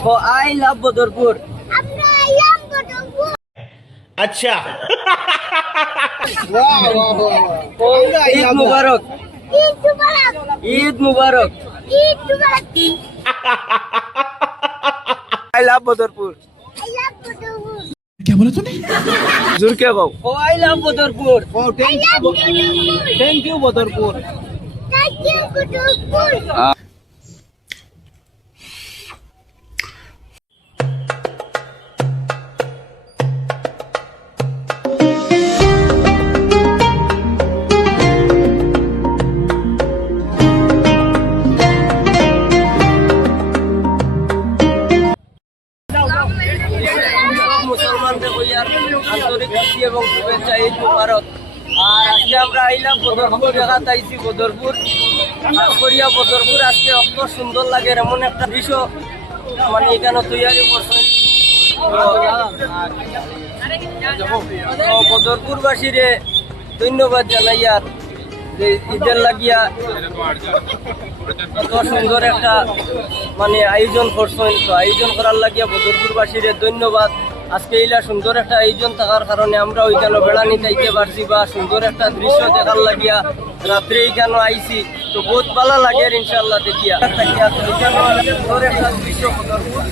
I love Bodorpur. अच्छा Eid Mubarak. Eid Mubarak. I love Bodorpur. क्या बोला तूने? जोर के गाओ. I love Bodorpur. Thank you Bodorpur. মুসলমানদের হইয়ার আন্তরিক খুশি এবং শুভেচ্ছা ঈদ মুবারক। আর আজকে আমরা আইলাম বদরপুর জায়গাতে আইছি বদরপুর করিয়া বদরপুর আজকে অত সুন্দর লাগে এমন একটা দৃশ্য মানে এখানে তৈরি করছেন বদরপুরবাসীরে ধন্যবাদ জানাই আর যে ঈদের লাগিয়া এত সুন্দর একটা মানে আয়োজন করছেন তো আয়োজন করার লাগিয়া বদরপুরবাসীরে ধন্যবাদ। আজকে এইলা সুন্দর একটা আয়োজন থাকার কারণে আমরা ওইখানে বেড়ানি যাইতে পারছি বা সুন্দর একটা দৃশ্য দেখার লাগিয়া রাত্রে এইখানে আইছি তো বহুত ভালো লাগে ইনশাল্লাহ দেখিয়া সুন্দর একটা দৃশ্য বদরপুর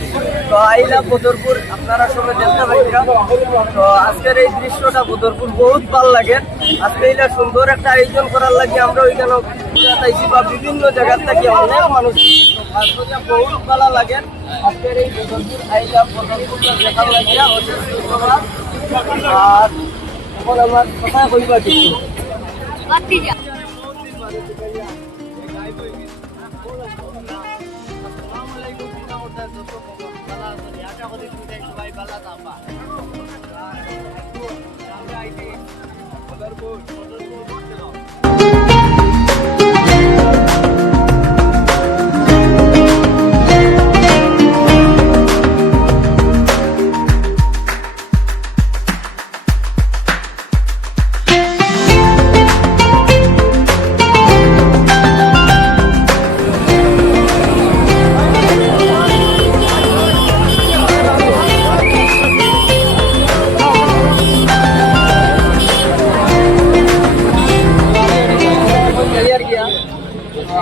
তো আইলা বদরপুর আপনারা সবাই দেখতে পাইছিলাম তো আজকের এই দৃশ্যটা বদরপুর বহুত ভালো লাগে। আজকে এইলা সুন্দর একটা আয়োজন করার লাগিয়া আমরা ওইখানে আইছি বা বিভিন্ন জায়গার থেকে অনেক মানুষ বহুত ভালো লাগে। আজকের এই বদরপুর আইলা বদরপুরটা দেখার লাগিয়া অশেষ ধন্যবাদ। আর এখন আমার কথা কইবা কিছু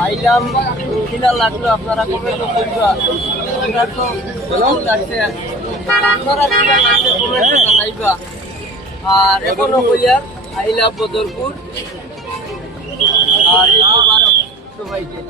আইলাম কিনা লাগলো আপনারা কবে তো বলবা আমরা তো ভালো লাগছে আপনারা কিনা লাগছে কমেন্টে জানাইবা। আর এখনো কইয়া আইলাম বদরপুর আর ঈদ মুবারক সবাইকে।